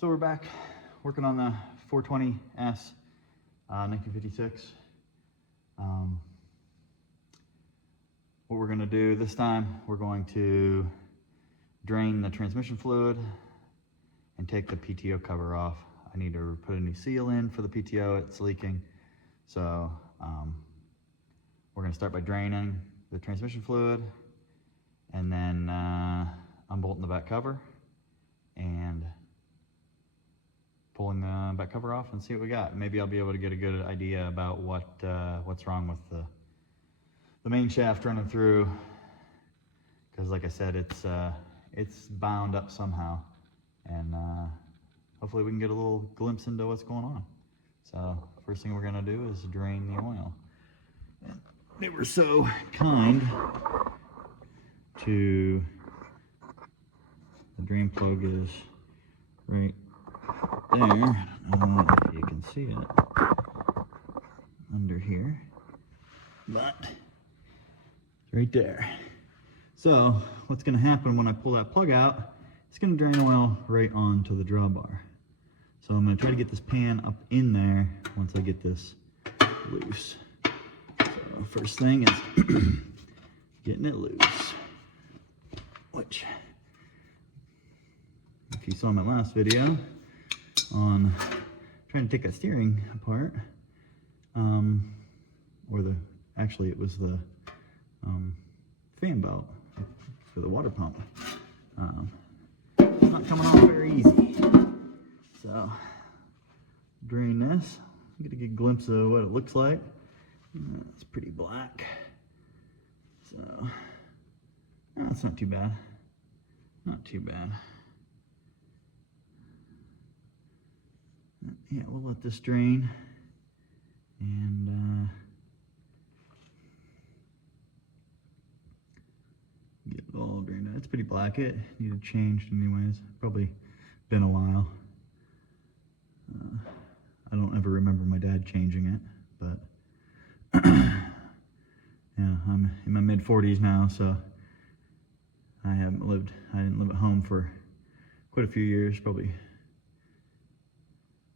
So we're back working on the 420S 1956. What we're going to do this time, we're going to drain the transmission fluid and take the PTO cover off. I need to put a new seal in for the PTO, it's leaking. So we're going to start by draining the transmission fluid and then unbolting the back cover and pulling the back cover off and see what we got. Maybe I'll be able to get a good idea about what's wrong with the main shaft running through, because like I said, it's bound up somehow, and hopefully we can get a little glimpse into what's going on. So first thing we're gonna do is drain the oil. And they were so kind to, the drain plug is right there. I don't know if you can see it under here, but it's right there. So what's going to happen when I pull that plug out, it's going to drain oil right onto the drawbar. So I'm going to try to get this pan up in there once I get this loose. So first thing is getting it loose, which, if you saw my last video on trying to take that steering apart, actually it was the fan belt for the water pump. It's not coming off very easy. So drain this, get a good glimpse of what it looks like. It's pretty black. So that's not too bad. Not too bad. Yeah, we'll let this drain and get it all drained out. It's pretty black. It needed changed anyways. Probably been a while. I don't ever remember my dad changing it, but yeah, I'm in my mid-40s now, so I didn't live at home for quite a few years, probably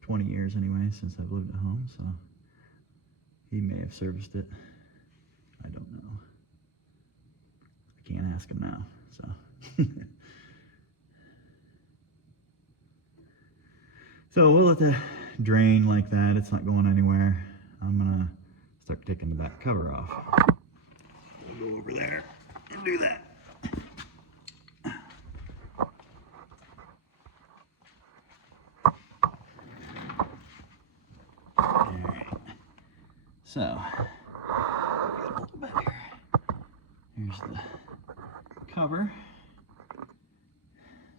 20 years anyway, since I've lived at home, so he may have serviced it. I don't know. I can't ask him now, so. So we'll let that drain like that. It's not going anywhere. I'm gonna start taking the back cover off. We'll go over there and do that. So, here's the cover.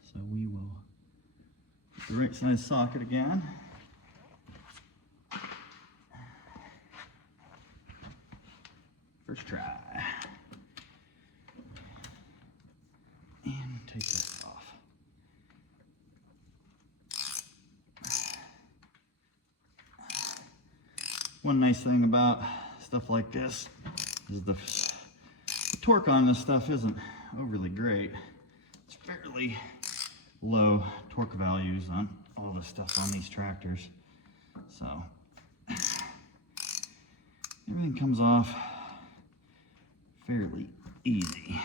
So we will put the right size socket again. First try. And take this off. One nice thing about stuff like this is the torque on this stuff isn't overly great. It's fairly low torque values on all the stuff on these tractors. So everything comes off fairly easy,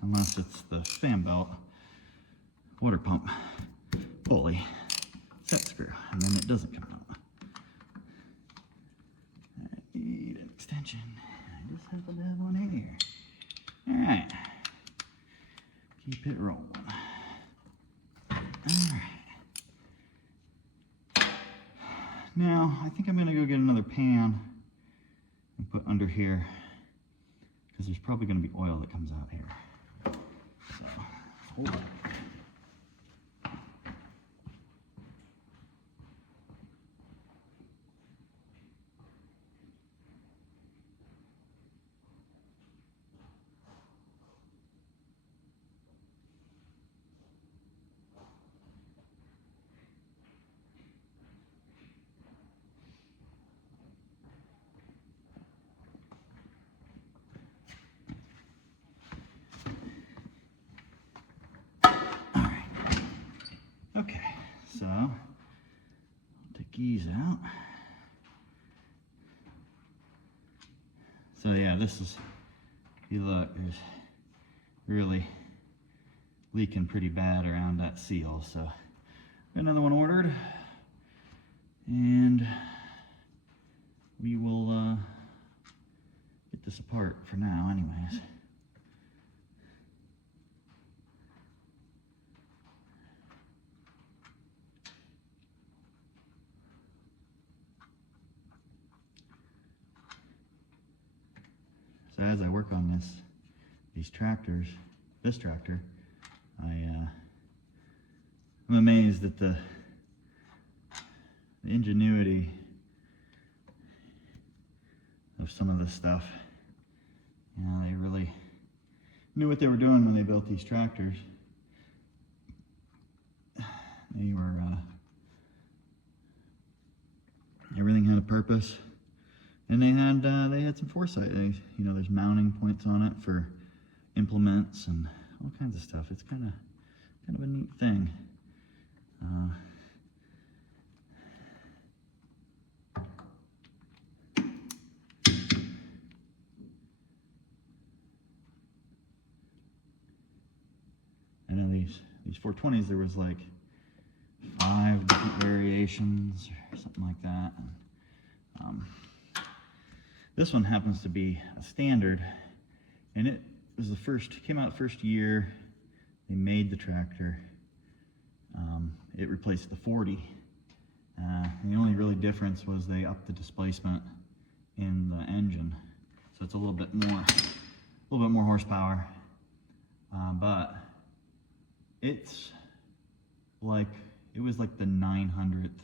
unless it's the fan belt water pump pulley set screw, and then it doesn't come out. Need an extension. I just happen to have one here. Alright. Keep it rolling. Alright. Now, I think I'm going to go get another pan and put under here, because there's probably going to be oil that comes out here. So, hold on. So, I'll take these out. So yeah, this is, if you look, there's really leaking pretty bad around that seal. So, got another one ordered, and we will get this apart for now anyways. So as I work on these tractors, this tractor, I'm amazed at the ingenuity of some of this stuff. You know, they really knew what they were doing when they built these tractors. They were, everything had a purpose, and they had some foresight. You know, there's mounting points on it for implements and all kinds of stuff. It's kind of a neat thing. I know these 420s, there was like 5 different variations or something like that. And, this one happens to be a standard, and it was came out first year they made the tractor. It replaced the 40. The only really difference was they upped the displacement in the engine, so it's a little bit more horsepower. But it was like the 900th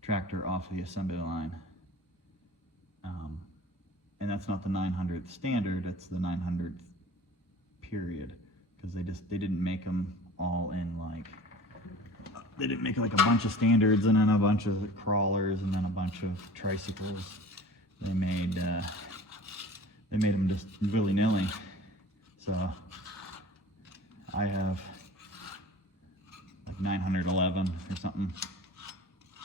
tractor off the assembly line. And that's not the 900th standard, it's the 900th period, because they didn't make them all in they didn't make like a bunch of standards and then a bunch of crawlers and then a bunch of tricycles. They made them just willy-nilly. So I have like 911 or something,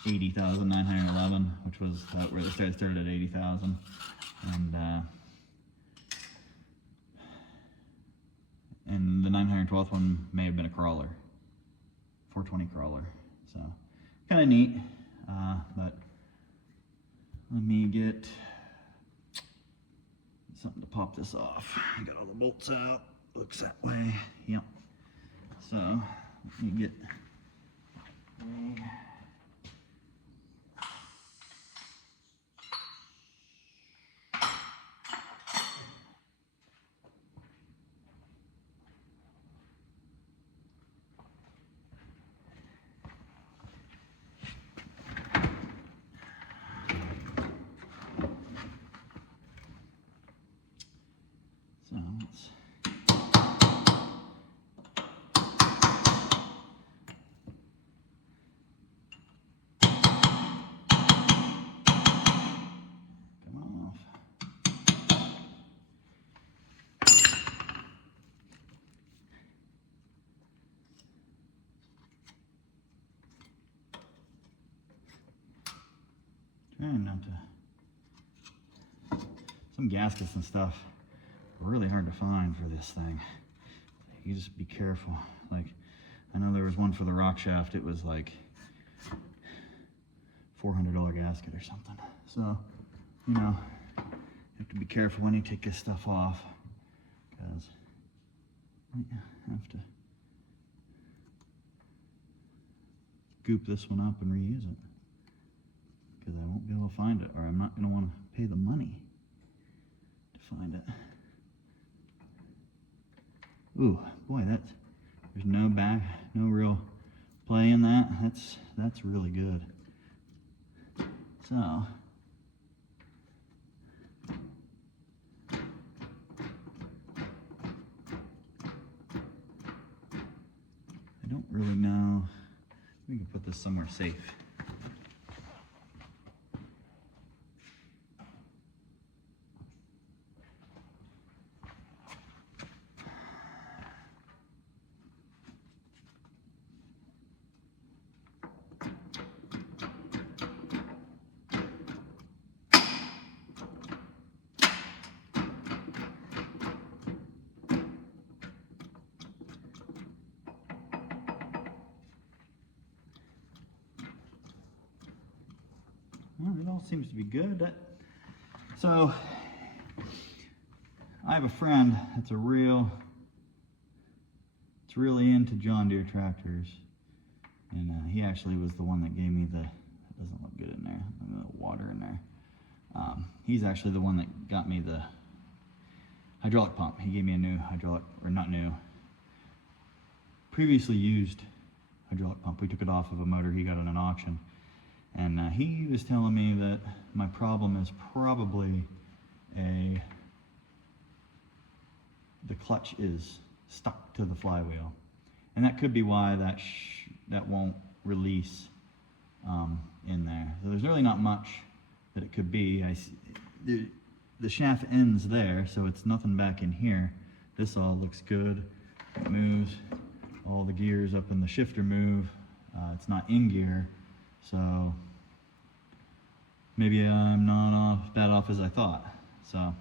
80,911, which was where they started at 80,000, and the 912th one may have been a crawler, 420 crawler. So kind of neat, but let me get something to pop this off. I got all the bolts out. Looks that way. Yep. So let me get let's come off. Trying not to. Some gaskets and stuff are really hard to find for this thing. You just be careful. Like, I know there was one for the rock shaft. It was like $400 gasket or something. So, you know, you have to be careful when you take this stuff off, because you have to goop this one up and reuse it, because I won't be able to find it, or I'm not going to want to pay the money to find it. Ooh, boy, there's no real play in that. That's really good. So I don't really know. We can put this somewhere safe. Well, it all seems to be good. So I have a friend that's really into John Deere tractors, and he actually was the one that gave me the, it doesn't look good in there, a little water in there. He's actually the one that got me the hydraulic pump. He gave me a new hydraulic, or not new, previously used hydraulic pump. We took it off of a motor he got in an auction, and he was telling me that my problem is probably the clutch is stuck to the flywheel, and that could be why that won't release in there. So there's really not much that it could be. The shaft ends there, so it's nothing back in here. This all looks good. It moves. All the gears up in the shifter move. It's not in gear, so maybe I'm not bad off as I thought. So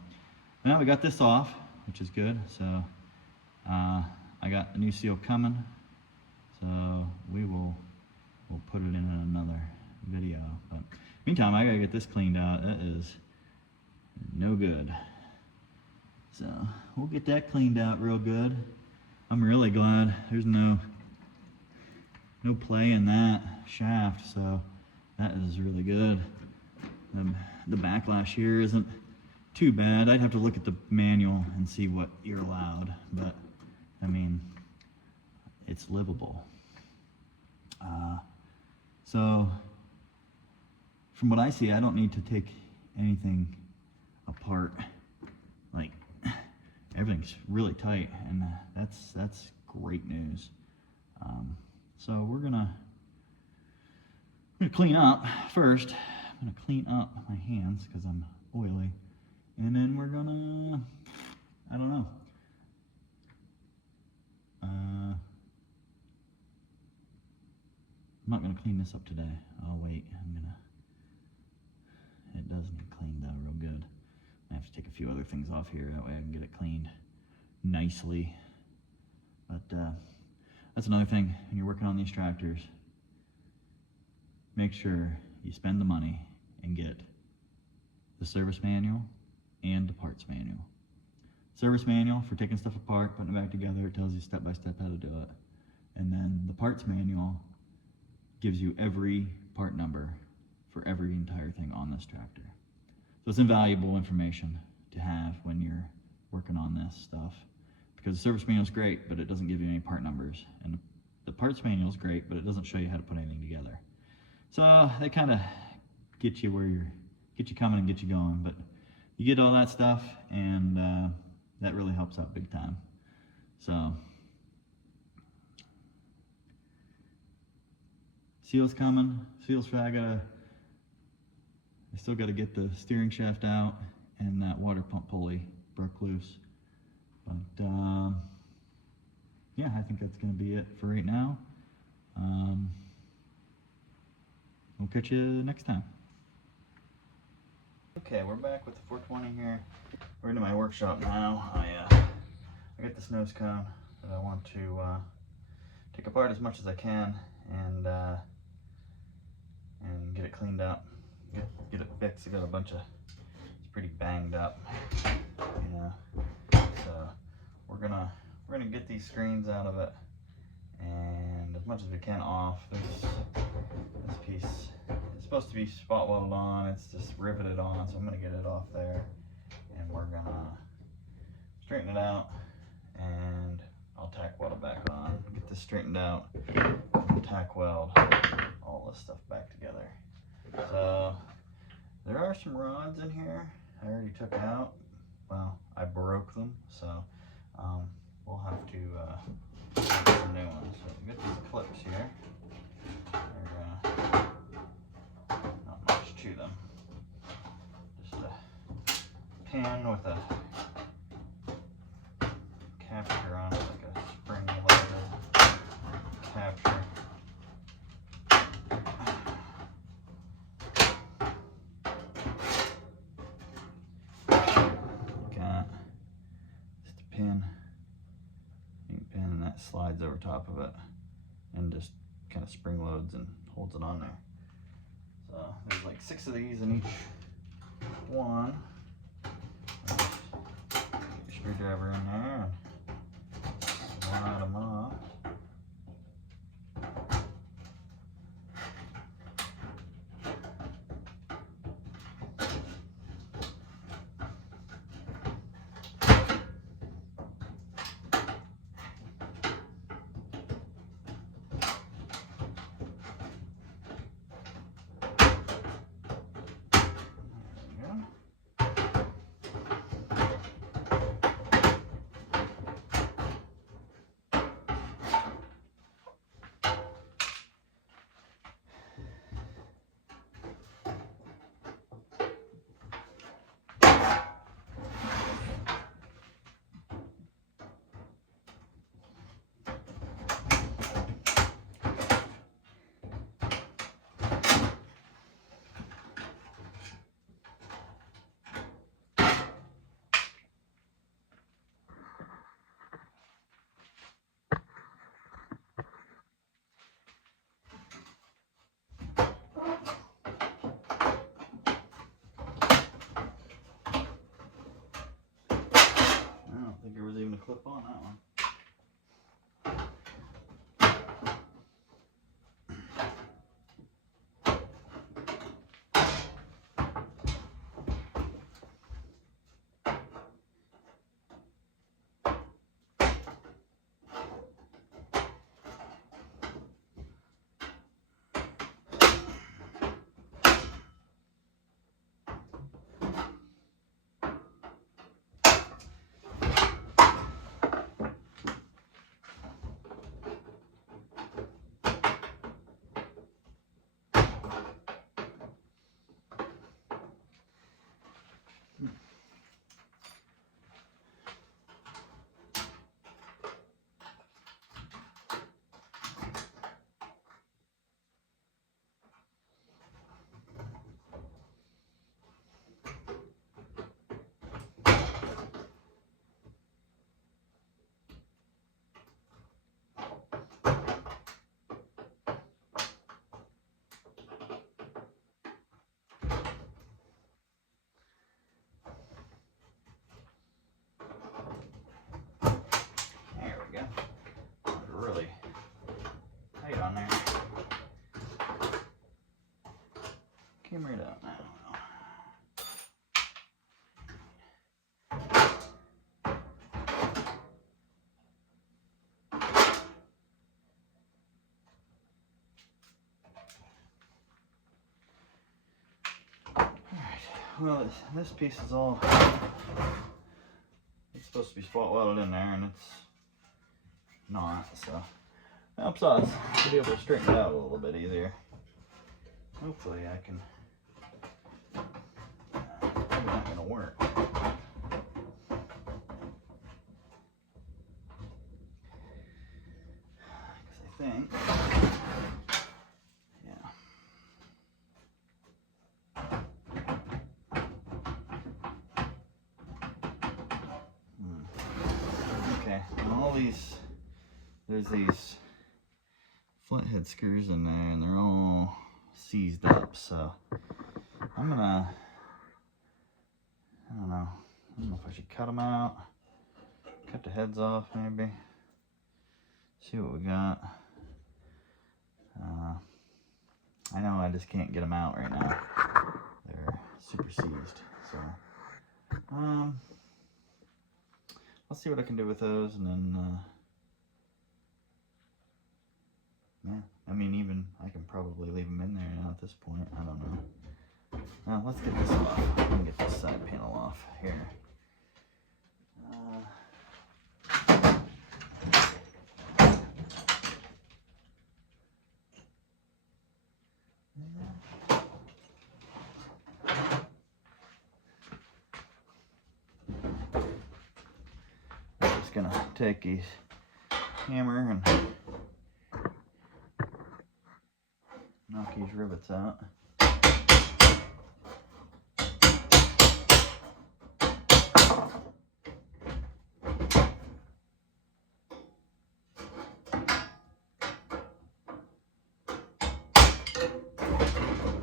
now we got this off, which is good. So I got a new seal coming, so we'll put it in another video. But meantime, I gotta get this cleaned out. That is no good. So we'll get that cleaned out real good. I'm really glad there's no play in that shaft, so that is really good. The backlash here isn't too bad. I'd have to look at the manual and see what you're allowed, but I mean, it's livable. So from what I see, I don't need to take anything apart. Like, everything's really tight, and that's great news. So we're gonna clean up first. I'm gonna clean up my hands because I'm oily, and then we're gonna, I don't know. I'm not gonna clean this up today. I'll wait. It does need cleaned out real good. I have to take a few other things off here, that way I can get it cleaned nicely. But that's another thing when you're working on these tractors. Make sure you spend the money and get the service manual and the parts manual. Service manual for taking stuff apart, putting it back together. It tells you step by step how to do it. And then the parts manual gives you every part number for every entire thing on this tractor. So it's invaluable information to have when you're working on this stuff, because the service manual is great, but it doesn't give you any part numbers, and the parts manual is great, but it doesn't show you how to put anything together. So they kind of get you coming and get you going, but you get all that stuff, and that really helps out big time. So seal's coming. Seal's for I still got to get the steering shaft out, and that water pump pulley broke loose. But yeah, I think that's going to be it for right now. We'll catch you next time. Okay, we're back with the 420 here. We're into my workshop now. I got this nose cone that I want to take apart as much as I can and get it cleaned up. Get it fixed. I got a bunch of, it's pretty banged up, you know. So we're gonna get these screens out of it, and as much as we can off. This piece is supposed to be spot welded on. It's just riveted on, so I'm gonna get it off there, and we're gonna straighten it out, and I'll tack weld it back on. Get this straightened out, and tack weld all this stuff back together. So there are some rods in here I already took out. Well, I broke them, so we'll have to get some new ones. So we got these clips here. They're not much to them. Just a pin with a capture on it, like a spring-loaded capture. Slides over top of it and just kind of spring loads and holds it on there. So there's like 6 of these in each one. Get your screwdriver in there and slide them off. I don't think there was even a clip on that one. Really tight on there. Came right out now. Well, this piece is all, it's supposed to be spot welded in there, and it's not, so it helps us to be able to straighten it out a little bit easier. Hopefully I can, probably not going to work. Because I think, okay, and all these, there's these flathead screws in there, and they're all seized up, so I'm gonna, I don't know if I should cut them out, cut the heads off maybe, see what we got. I know I just can't get them out right now, they're super seized, so I'll see what I can do with those, and then yeah, I mean, even I can probably leave them in there now at this point. I don't know. Now let's get this off. I'm gonna get this side panel off here. I'm just gonna take these hammer and knock these rivets out.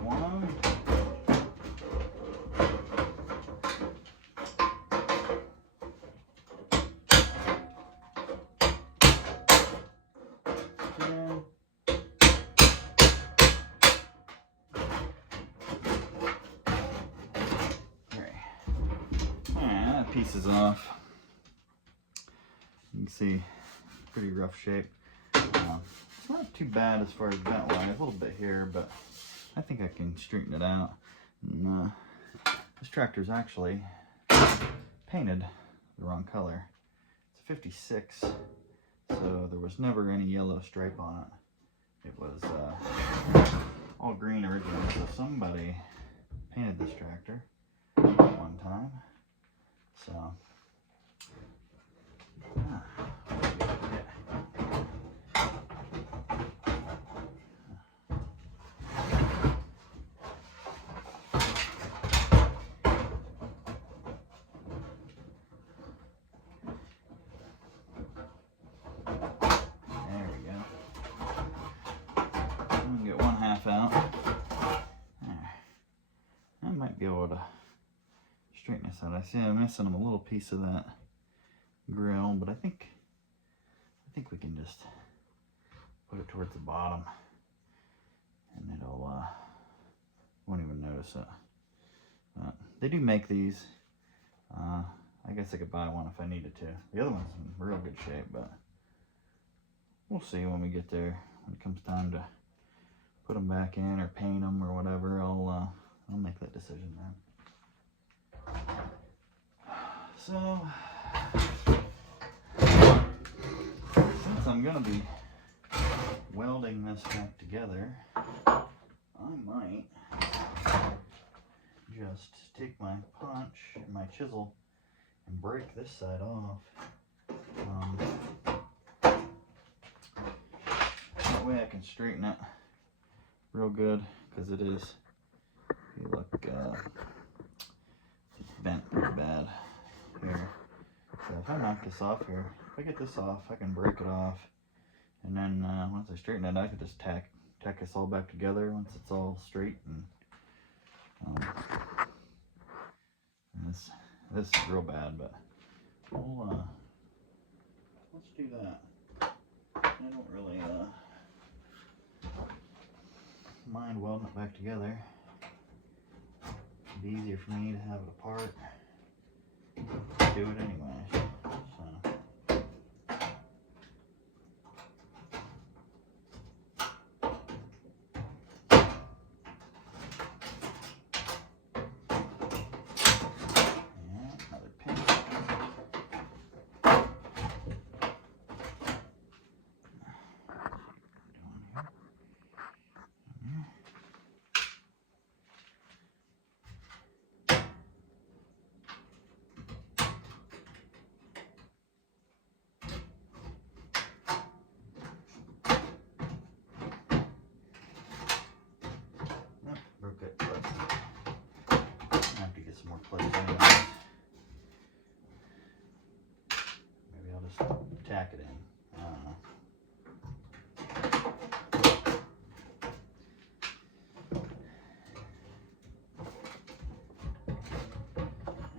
One. it in. Alright, that piece is off. You can see, pretty rough shape. It's not too bad as far as vent wise, a little bit here, but I think I can straighten it out. And, this tractor's actually painted the wrong color. It's a 56, so there was never any yellow stripe on it. It was all green originally, so somebody painted this tractor one time. So, out. I might be able to straighten this out. I see I'm missing a little piece of that grill, but I think we can just put it towards the bottom, and it'll won't even notice it. They do make these. I guess I could buy one if I needed to. The other one's in real good shape, but we'll see when we get there. When it comes time to put them back in or paint them or whatever, I'll make that decision then. So, since I'm gonna be welding this back together, I might just take my punch and my chisel and break this side off. That way I can straighten it real good, because it is, if you look, it's bent pretty bad here. So if I knock this off here, if I get this off, I can break it off, and then once I straighten it, I can just tack this all back together once it's all straight. And this is real bad, but we'll let's do that. I don't really mind welding it back together. It'd be easier for me to have it apart. Do it anyway. So. Yeah, another pin. Broke it, but I have to get some more plugs in. Maybe I'll just tack it in. I don't know.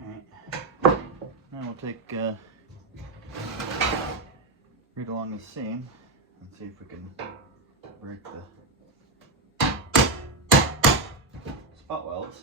Alright. Now we'll take right along the seam and see if we can break the spot welds.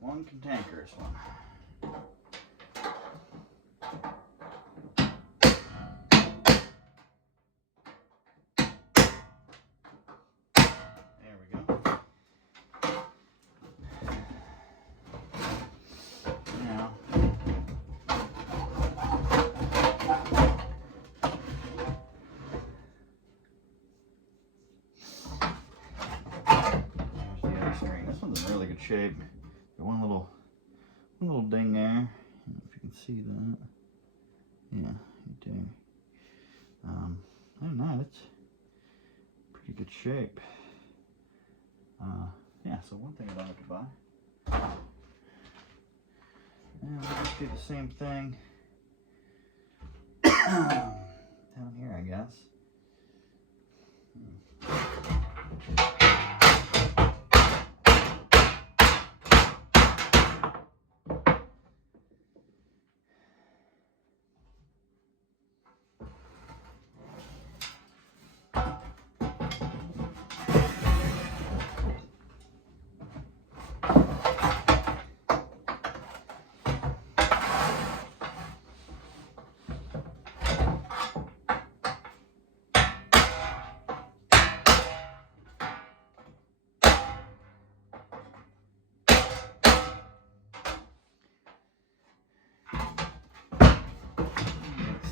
One cantankerous one. shape. Got one little ding there. I don't know if you can see that. Yeah, right there. I don't know, it's pretty good shape. Yeah, so one thing I'd like to buy. And we'll just do the same thing down here, I guess.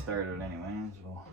Started anyways. Well,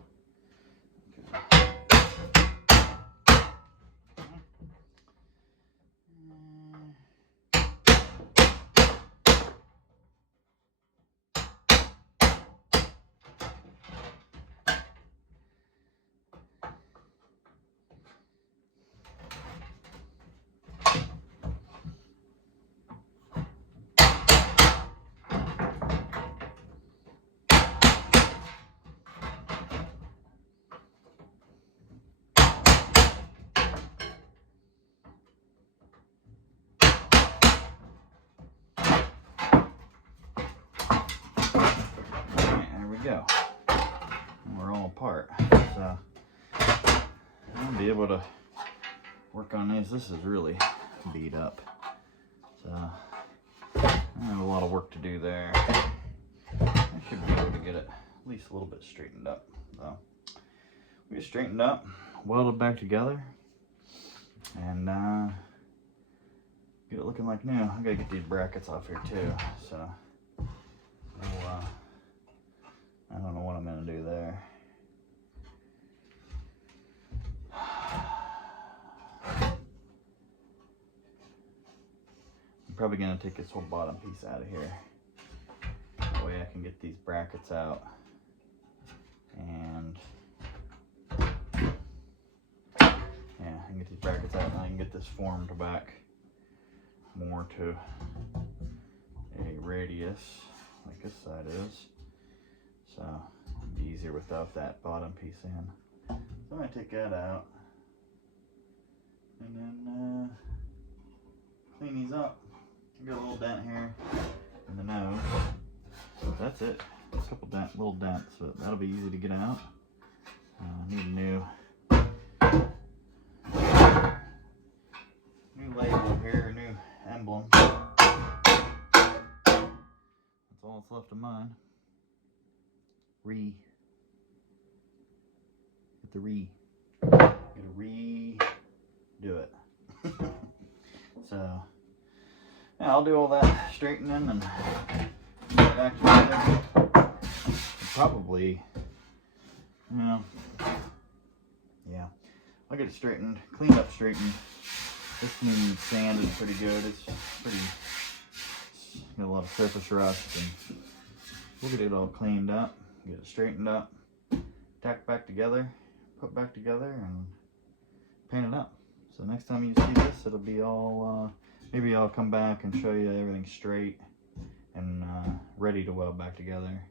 go. And we're all apart. So I'll be able to work on these. This is really beat up. So I have a lot of work to do there. I should be able to get it at least a little bit straightened up. So we get straightened up, welded back together, and get it looking like new. I gotta get these brackets off here too. So I don't know what I'm gonna do there. I'm probably gonna take this whole bottom piece out of here. That way I can get these brackets out. And yeah, I can get these brackets out and I can get this formed back more to a radius like this side is. So it'd be easier without that bottom piece in. So I'm gonna take that out and then clean these up. I got a little dent here in the nose. That's it. Just a couple little dents, so that'll be easy to get out. Need a new label here, a new emblem. That's all that's left of mine. Get the gotta redo it. So yeah, I'll do all that straightening and get back together. Probably, you know, yeah, I'll get it straightened, cleaned up, straightened. This needs sanded pretty good. It's got a lot of surface rust, and we'll get it all cleaned up, get it straightened up, tacked back together, put back together, and paint it up. So next time you see this, it'll be all, maybe I'll come back and show you everything straight and ready to weld back together.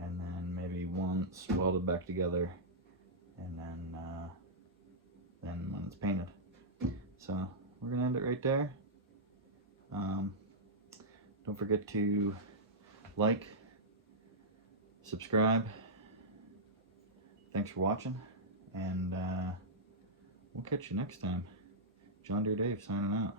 And then maybe once welded back together, and then when it's painted. So we're gonna end it right there. Don't forget to like, subscribe. Thanks for watching, and we'll catch you next time. John Deere Dave signing out.